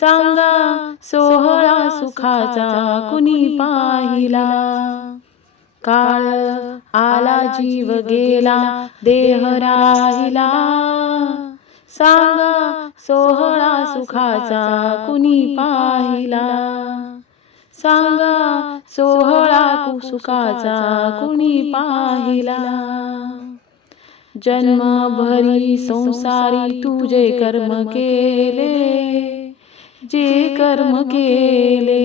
सांगा सोहळा सुखाचा कुणी पाहिला काळ आला जीव गेला देह राहिला सांगा सोहळा सुखाचा कुणी पाहिला सांगा सोहळा सुखाचा कुणी पाहिला जन्मभरी संसारी तुझे कर्म केले जे कर्म केले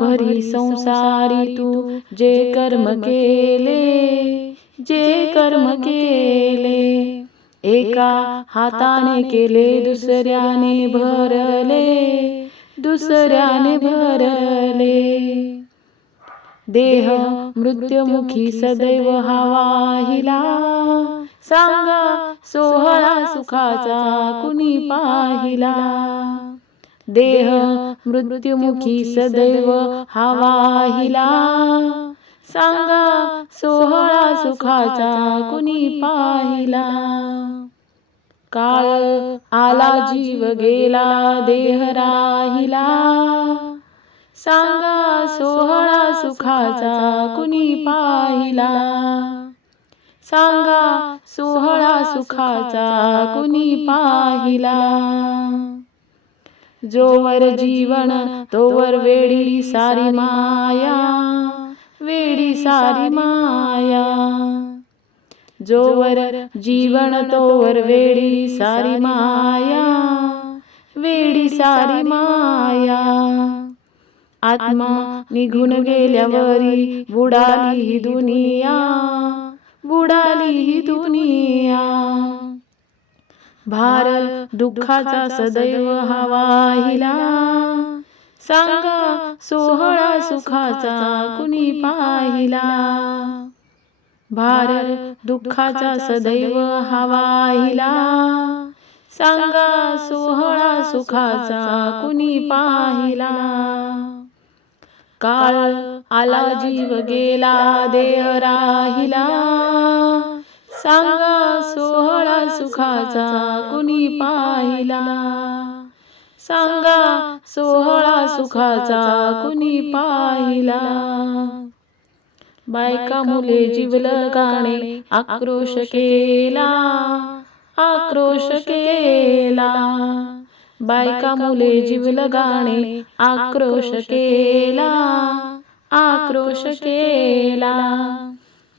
भरी संसारी तू जे कर्म केले जे कर्म केले एका हाताने केले दुसऱ्याने भरले दुसऱ्याने भरले देह मृत्युमुखी सदैव हवा हिला सांगा सोहळा सुखाचा कुणी पाहिला देह मृत्युमुखी सदैव हवाहिला वाहिला सांगा सोहळा सुखाचा कुणी पाहिला काळ आला जीव गेला देह राहिला सांगा सोहळा सुखाचा कुणी पाहिला सांगा सोहळा सुखाचा कुणी पाहिला जोवर जीवन तोवर वेडी सारी माया वेडी सारी माया जोवर जीवन तोवर वेडी सारी माया वेडी सारी माया आत्मा निघून गेल्यावरी बुडाली ही दुनिया बुडाली ही दुनिया भार दुःखाचा सदैव हवा सांगा सोहळा सुखाचा कुणी पाहिला भार दुःखाचा सदैव हवाहिला सांगा सोहळा सुखाचा कुणी पाहिला काळ आला जीव गेला देह राहिला सांगा सोहळा सुखाचा कुणी पाहिला सांगा सोहळा सुखाचा कुणी पाहिला बायका मुले जिवल गाणे आक्रोश केला आक्रोश केला बायका मुले जीवल गाणे आक्रोश केला आक्रोश केला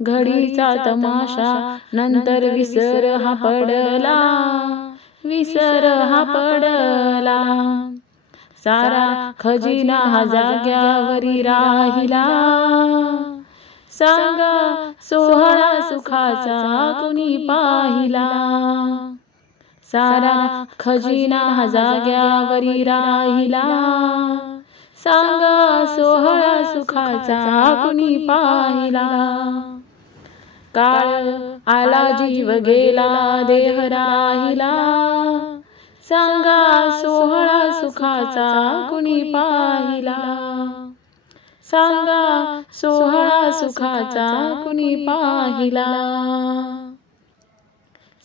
घडीचा तमाशा नंतर विसर हा पडला विसर हा पडला सारा खजिना हा जाग्यावरी राहिला सांगा सोहळा सुखाचा कुणी पाहिला सारा खजिना जाग्यावरी राहिला सांगा सोहळा सुखाचा कुणी पाहिला काळ आला जीव गेला देह राहिला सांगा सोहळा सुखाचा कुणी पाहिला सांगा सोहळा सुखाचा कुणी पाहिला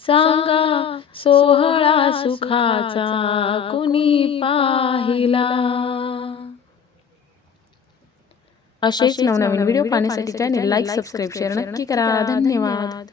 सांगा सोहळा सुखाचा कुणी पाहिला असेच नवनवीन व्हिडिओ पाहण्यासाठी चॅनेल लाईक सबस्क्राईब शेअर नक्की करा धन्यवाद